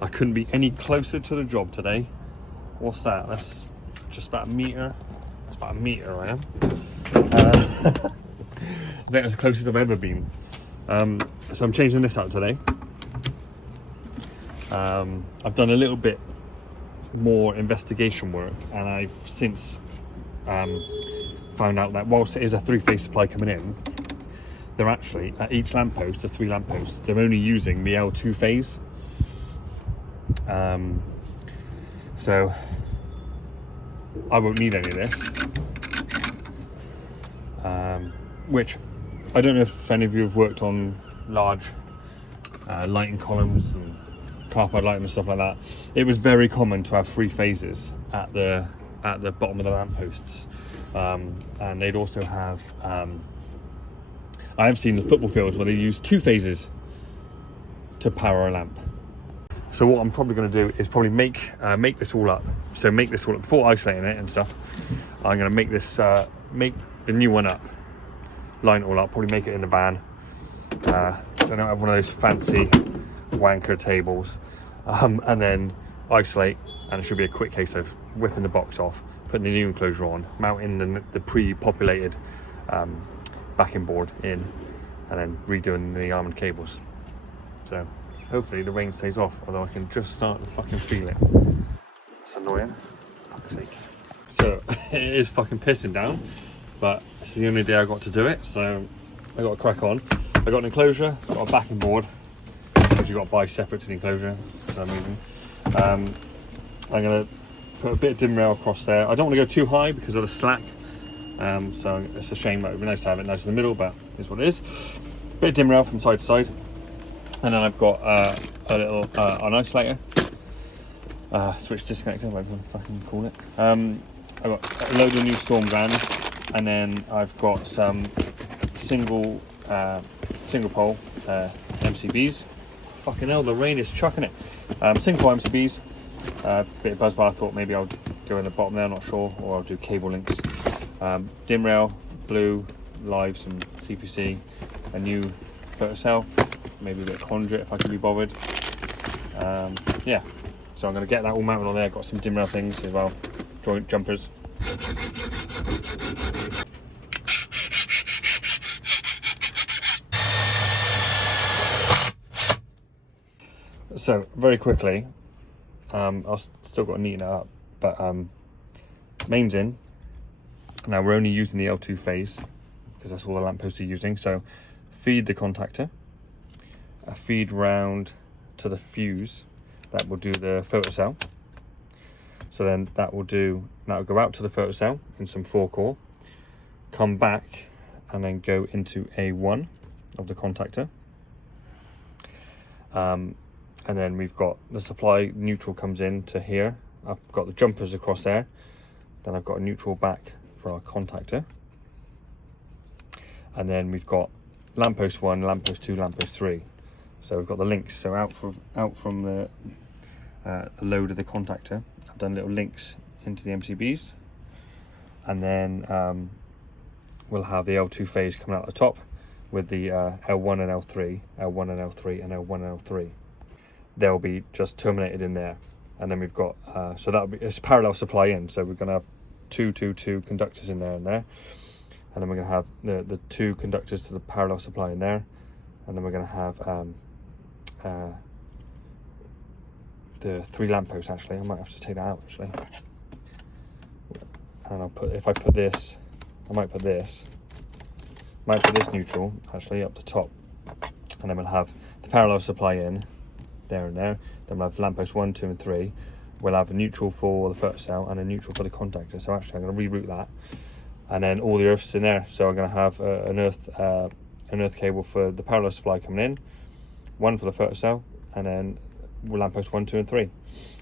I couldn't be any closer to the job today. What's that? That's just about a metre. That's about a metre I am. I think that's the closest I've ever been. So I'm changing this out today. I've done a little bit more investigation work, and I've since found out that whilst it is a 3-phase supply coming in, they're actually, at each lamppost, the 3 lampposts, they're only using the L2 phase. So I won't need any of this, which I don't know if any of you have worked on large lighting columns and carport lighting and stuff like that. It was very common to have 3 phases at the bottom of the lampposts, and they'd also have I have seen the football fields where they use 2 phases to power a lamp. So what I'm probably going to do is probably make this all up. So make this all up before isolating it and stuff. I'm going to make this make the new one up, line it all up, probably make it in the van. So I don't have one of those fancy wanker tables, and then isolate, and it should be a quick case of whipping the box off, putting the new enclosure on, mounting the pre-populated backing board in, and then redoing the almond cables. So hopefully the rain stays off, although I can just start to fucking feel it. It's annoying, for fuck's sake. So it is fucking pissing down, but this is the only day I got to do it, so I got to crack on. I got an enclosure, got a backing board, which you got to buy separate to the enclosure for some reason. I'm going to put a bit of dim rail across there. I don't want to go too high because of the slack, so it's a shame. It would be nice to have it nice in the middle, but it's what it is. A bit of dim rail from side to side, and then I've got a little an isolator, switch disconnector, whatever you fucking call it. I've got a load of new storm guns, and then I've got some single pole MCBs. Fucking hell, the rain is chucking it. Single pole MCBs, bit of buzz bar. I thought maybe I'll go in the bottom there, I'm not sure, or I'll do cable links. Dim rail, blue, live, some CPC, a new photocell, maybe a bit of conduit if I can be bothered. Yeah, so I'm going to get that all mounted on there. Got some dim rail things as well, joint jumpers. So very quickly, I've still got to neaten it up, but mains in. Now we're only using the L2 phase because that's all the lampposts are using. So feed the contactor, feed round to the fuse that will do the photocell. So then that will go out to the photocell in some 4-core, come back and then go into A1 of the contactor. And then we've got the supply neutral comes in to here. I've got the jumpers across there. Then I've got a neutral back for our contactor. And then we've got lamppost 1, lamppost 2, lamppost 3. So we've got the links. So out from the load of the contactor, I've done little links into the MCBs. And then we'll have the L2 phase coming out the top with the L1 and L3, L1 and L3, and L1 and L3. They'll be just terminated in there, and then we've got so that'll be it's parallel supply in. So we're going to have two conductors in there, and then we're going to have the 2 conductors to the parallel supply in there, and then we're going to have the 3 lampposts. Actually, I might have to take that out actually, and I might put this neutral actually up the top, and then we'll have the parallel supply in there and there. Then we'll have lamppost 1, 2 and 3. We'll have a neutral for the photocell and a neutral for the contactor. So actually I'm going to reroute that, and then all the earths in there. So I'm going to have an earth cable for the parallel supply coming in, 1 for the photocell, and then lamppost 1, 2 and 3.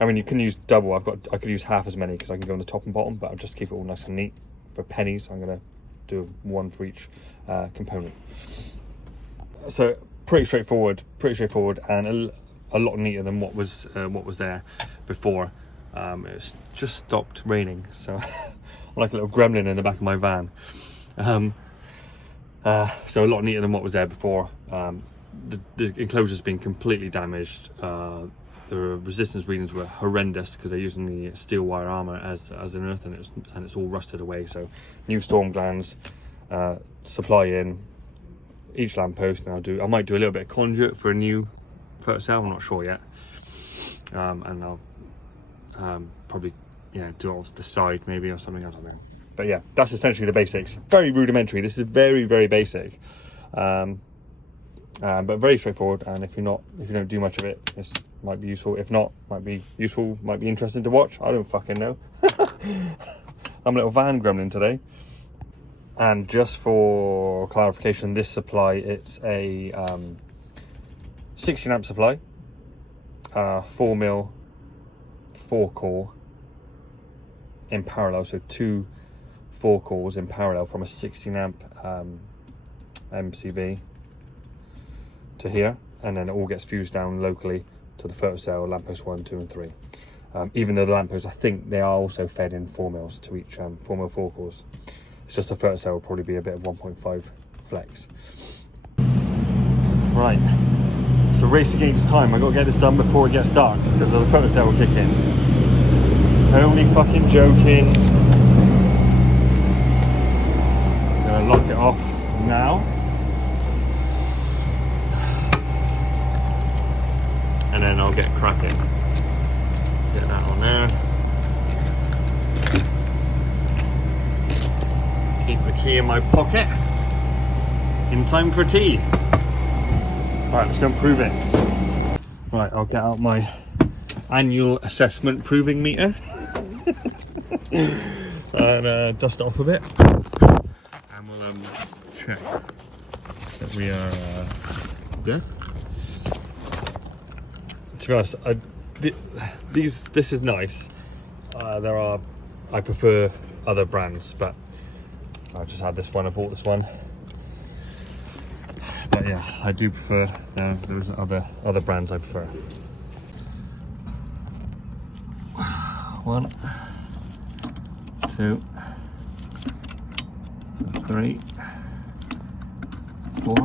I mean, you can use double. I could use half as many because I can go on the top and bottom, but I'll just keep it all nice and neat. For pennies, I'm going to do 1 for each component. So pretty straightforward, and a lot neater than what was there before. It's just stopped raining, so I'm like a little gremlin in the back of my van. So a lot neater than what was there before. The enclosure's been completely damaged. the resistance readings were horrendous because they're using the steel wire armor as an earth, and it's all rusted away. So new storm glands, supply in each lamppost, and I might do a little bit of conduit for a new photocell. I'm not sure yet, and I'll probably do it off the side maybe or something. I don't know. But yeah, that's essentially the basics. Very rudimentary. This is very, very basic, but very straightforward. And if you don't do much of it, this might be useful. If not, might be useful, might be interesting to watch. I don't fucking know. I'm a little van gremlin today. And just for clarification, this supply, it's a 16 amp supply, 4mm, 4 core in parallel, so 2 4 cores in parallel from a 16 amp MCB to here, and then it all gets fused down locally to the photocell lamppost 1, 2 and 3. Even though the lampposts, I think they are also fed in 4mm to each 4mm 4 cores. It's just a photocell will probably be a bit of 1.5 flex. Right, it's a race against time. I've got to get this done before it gets dark because the photocell will kick in. Only fucking joking. I'm gonna lock it off now. And then I'll get cracking. Get that on there. Keep the key in my pocket. In time for tea. Right, let's go and prove it. Right, I'll get out my annual assessment proving meter and dust it off a bit, and we'll check that we are good. To be honest, this is nice. I prefer other brands, but I just had this one. I bought this one, but yeah, I do prefer. There's other brands I prefer. 1, 2, 3, 4,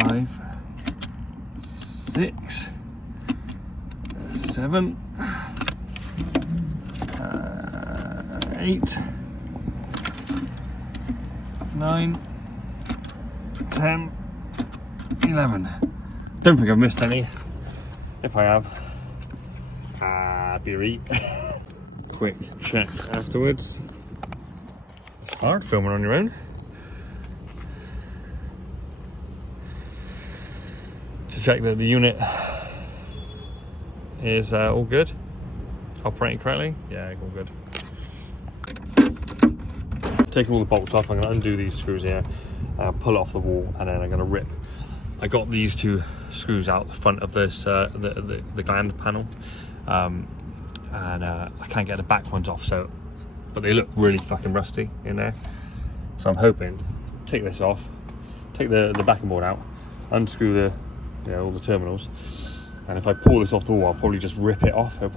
5, 6, 7, 8, 9, 10, 11. Don't think I've missed any. If I have, beery. Quick check afterwards. It's hard filming on your own. To check that the unit is all good, operating correctly. Yeah, all good. Taking all the bolts off, I'm going to undo these screws here, pull it off the wall, and then I'm going to rip. I got these 2 screws out the front of this the gland panel, and I can't get the back ones off, but they look really fucking rusty in there. So I'm hoping take this off, take the backing board out, unscrew all the terminals, and if I pull this off the wall, I'll probably just rip it off. I'll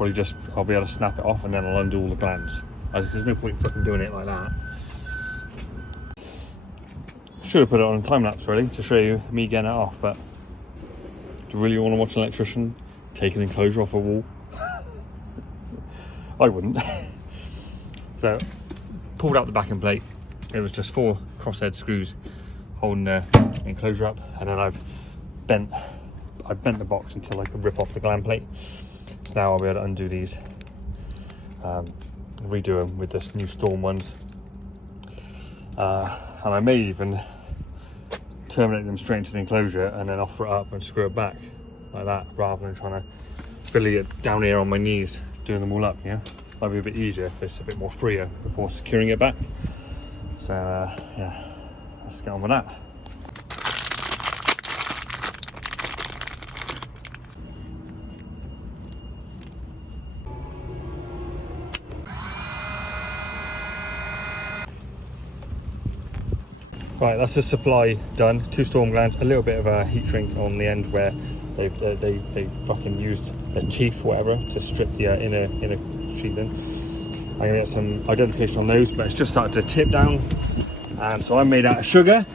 be able to snap it off, and then I'll undo all the glands. There's no point fucking doing it like that. Should have put it on a time lapse really to show you me getting it off, but do you really want to watch an electrician take an enclosure off a wall? I wouldn't. So pulled out the backing plate. It was just 4 crosshead screws holding the enclosure up, and then I've bent the box until I could rip off the gland plate. So now I'll be able to undo these, redo them with this new Storm ones, and I may even terminate them straight into the enclosure and then offer it up and screw it back like that, rather than trying to filly it down here on my knees doing them all up. Might be a bit easier if it's a bit more freer before securing it back. So yeah, let's get on with that. Right, that's the supply done. 2 storm glands, a little bit of a heat shrink on the end where they fucking used their teeth or whatever to strip the inner sheathing. I'm gonna get some identification on those, but it's just started to tip down, and so I'm made out of sugar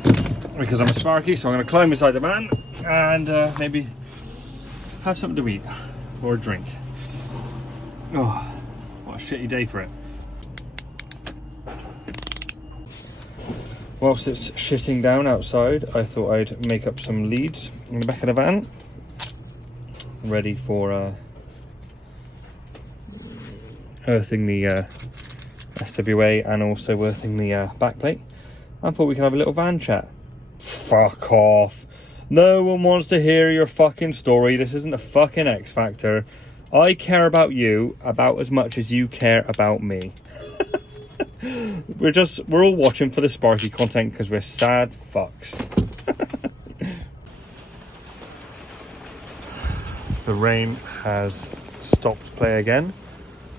because I'm a sparky. So I'm gonna climb inside the van, and maybe have something to eat or a drink. Oh, what a shitty day for it. Whilst it's shitting down outside, I thought I'd make up some leads in the back of the van, ready for earthing the SWA and also earthing the backplate. I thought we could have a little van chat. Fuck off. No one wants to hear your fucking story. This isn't a fucking X Factor. I care about you about as much as you care about me. We're all watching for the Sparky content because we're sad fucks. The rain has stopped play again.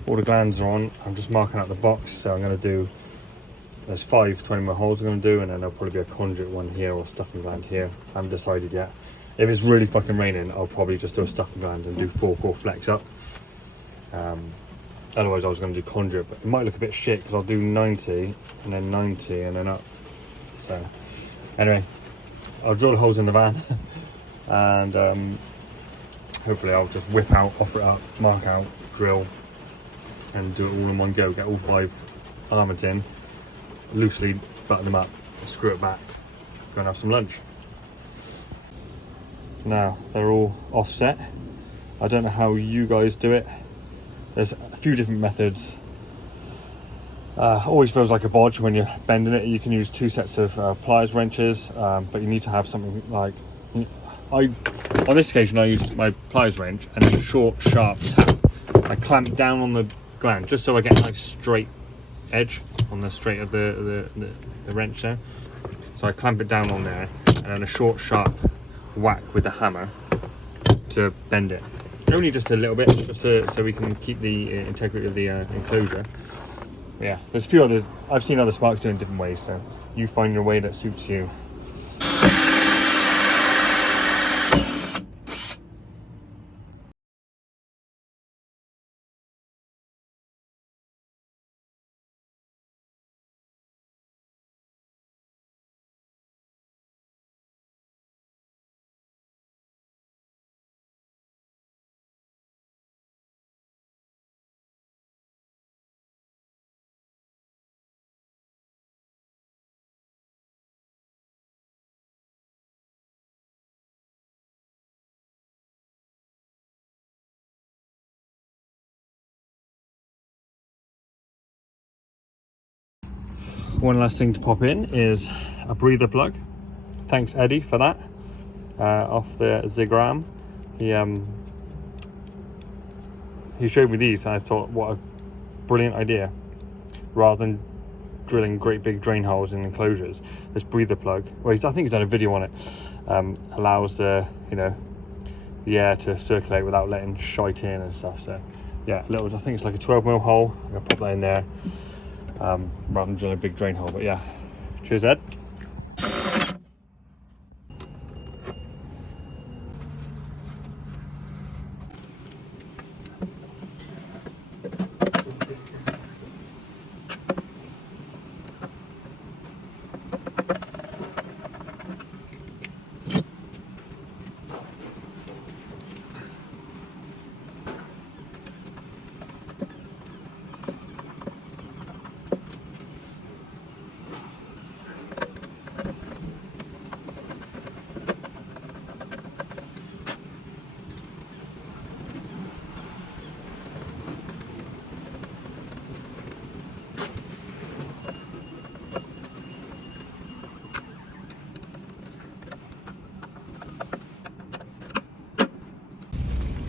All the glands are on. I'm just marking out the box, so I'm going to do, there's 5 20mm holes I'm going to do, and then there'll probably be a conduit one here or stuffing gland here. I haven't decided yet. If it's really fucking raining, I'll probably just do a stuffing gland and do 4-core flex up. Otherwise I was going to do conduit, but it might look a bit shit because I'll do 90 and then 90 and then up. So anyway, I'll drill holes in the van and hopefully I'll just whip out, offer it up, mark out, drill and do it all in one go. Get all 5 armoured in, loosely button them up, screw it back, go and have some lunch. Now they're all offset. I don't know how you guys do it. There's a few different methods. Always feels like a bodge when you're bending it. You can use 2 sets of pliers, wrenches, but you need to have something like, on this occasion I used my pliers wrench and a short sharp tap. I clamp down on the gland just so I get a nice straight edge on the straight of the wrench there. So I clamp it down on there and then a short sharp whack with the hammer to bend it. Only just a little bit, just so we can keep the integrity of the enclosure. But yeah, there's a few other, I've seen other sparks doing different ways, so you find your way that suits you. One last thing to pop in is a breather plug. Thanks Eddie for that, off the Zigram. He showed me these and I thought, what a brilliant idea. Rather than drilling great big drain holes in enclosures, this breather plug, well, I think he's done a video on it, allows the air to circulate without letting shite in and stuff. So yeah, I think it's like a 12mm hole. I'm gonna pop that in there, rather than drilling a big drain hole. But yeah, cheers Ed.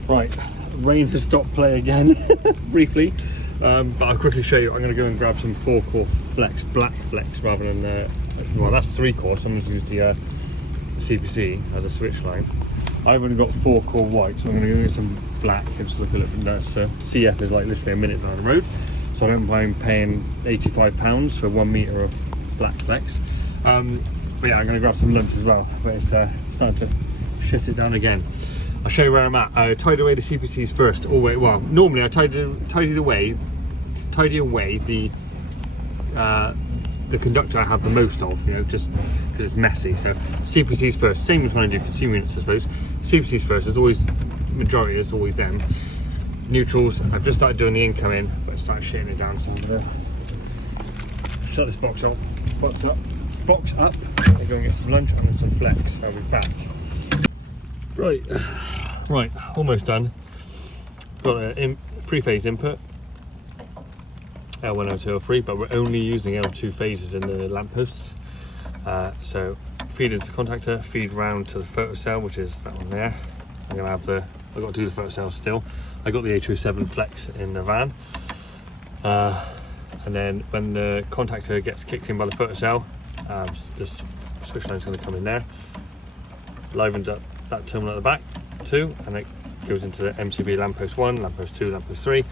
Right, rain has stopped play again, briefly, but I'll quickly show you. I'm going to go and grab some 4-core flex, black flex, rather than, well, that's 3-core, so I'm going to use the CPC as a switch line. I've only got 4-core white, so I'm going to go get some black and just look a little bit nuts. CF is like literally a minute down the road, so I don't mind paying £85 for 1 metre of black flex. But yeah, I'm going to grab some lunch as well, but it's starting to shut it down again. I'll show you where I'm at. I tied away the CPCs first. Well, normally I tidy away the the conductor I have the most of, you know, just because it's messy. So CPCs first, same as when I do consumer units, I suppose. CPCs first, there's always, majority is always them. Neutrals, I've just started doing the incoming, but I started shitting it down, so I'm gonna shut this box up, and go and get some lunch and then some flex. I'll be back. Right, almost done. Got a three-phase input, L1, L2, L3, but we're only using L2 phases in the lampposts. So feed into contactor, feed round to the photocell, which is that one there. I'm gonna have I've got to do the photocell still. I got the H07 flex in the van. And then when the contactor gets kicked in by the photocell, this switch line's going to come in there, livens up that terminal at the back too, and it goes into the MCB lamppost 1, lamppost 2, lamppost 3.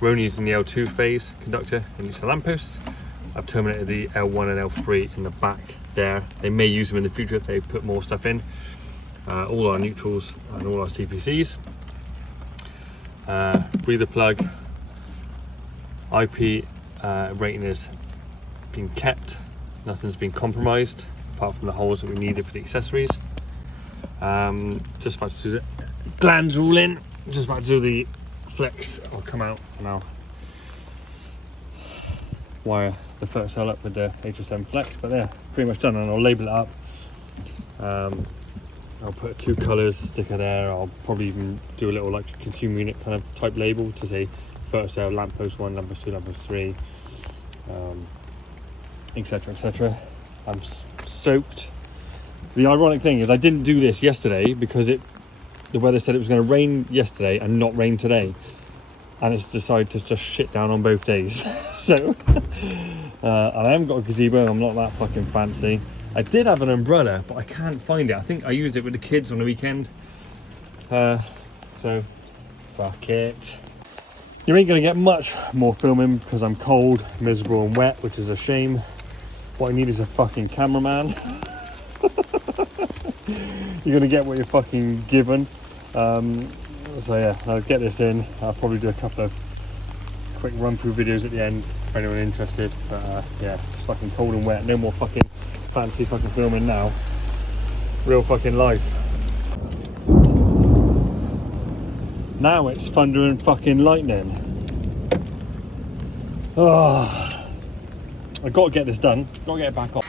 We're only using the L2 phase conductor in each of the lampposts. I've terminated the L1 and L3 in the back there. They may use them in the future if they put more stuff in. All our neutrals and all our CPCs. Breather plug, IP rating has been kept, nothing's been compromised apart from the holes that we needed for the accessories. Just about to do the glands all in, just about to do the flex. I'll come out and I'll wire the photocell up with the H07 flex, but they're pretty much done, and I'll label it up. I'll put 2 colours sticker there. I'll probably even do a little like consumer unit kind of type label to say photocell lamppost 1, lamppost 2, lamppost 3, etc, etc. I'm soaked. The ironic thing is I didn't do this yesterday because the weather said it was going to rain yesterday and not rain today, and it's decided to just shit down on both days. So and I haven't got a gazebo, I'm not that fucking fancy. I did have an umbrella, but I can't find it. I think I used it with the kids on the weekend. So fuck it. You ain't gonna get much more filming because I'm cold, miserable and wet, which is a shame. What I need is a fucking cameraman. You're gonna get what you're fucking given. So yeah, I'll get this in. I'll probably do a couple of quick run through videos at the end for anyone interested. But yeah, it's fucking cold and wet. No more fucking fancy fucking filming now. Real fucking life. Now it's thunder and fucking lightning. Oh, I gotta get this done. Gotta get it back on.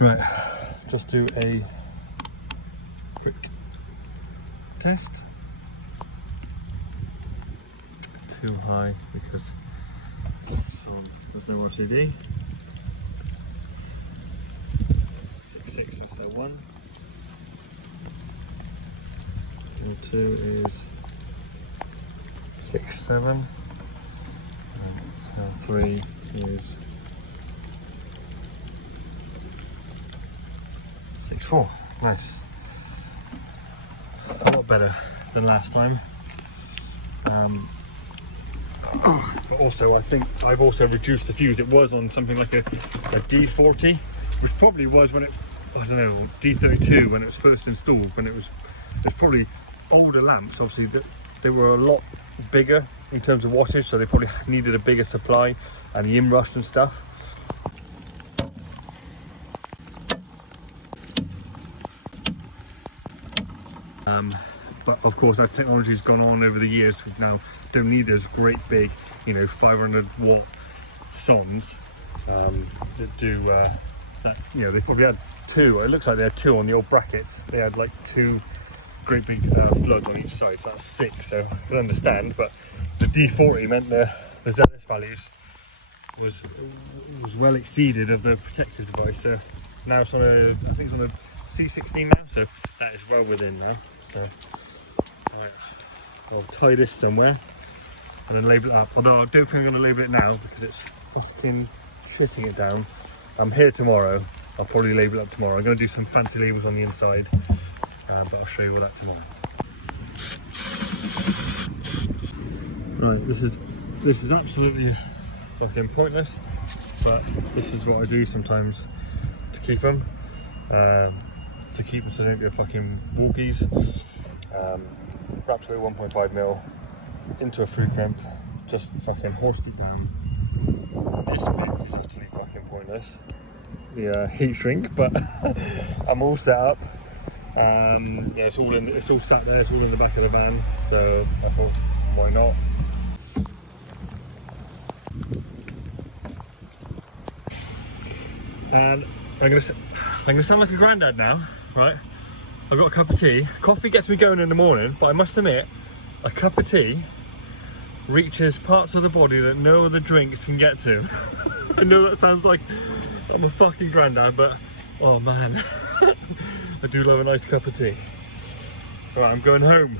Right, just do a quick test. Too high because there's no RCD. 6.6 SL1. L2 is 6.7. L3 is 6.4. Nice. A lot better than last time. But also I think I've also reduced the fuse. It was on something like a D40, which probably was when it, I don't know, D32 when it was first installed, when there's probably older lamps, obviously they were a lot bigger in terms of wattage, so they probably needed a bigger supply and the inrush and stuff. But of course, as technology's gone on over the years, we now don't need those great big, 500 watt SONs that do that. They probably had 2. It looks like they had 2 on the old brackets. They had like 2 great big plugs on each side, so that's 6. So I can understand, but the D40 meant the ZS values was well exceeded of the protective device. So now it's on I think it's on a C16 now, so that is well within now. So Right. I'll tie this somewhere and then label it up. Although I don't think I'm going to label it now because it's fucking shitting it down. I'm here tomorrow. I'll probably label it up tomorrow. I'm going to do some fancy labels on the inside, but I'll show you all that tomorrow. Right, this is absolutely fucking pointless, but this is what I do sometimes to keep them. So they don't go fucking walkies. Wrapped with 1.5mm into a fruit crimp, just fucking horsed it down. This bit is actually fucking pointless, the heat shrink, but I'm all set up. Yeah, it's all sat there, it's all in the back of the van, so I thought, why not? And I'm gonna sound like a granddad now, right? I've got a cup of tea. Coffee gets me going in the morning, but I must admit, a cup of tea reaches parts of the body that no other drinks can get to. I know that sounds like I'm a fucking granddad, but oh man, I do love a nice cup of tea. Alright, I'm going home.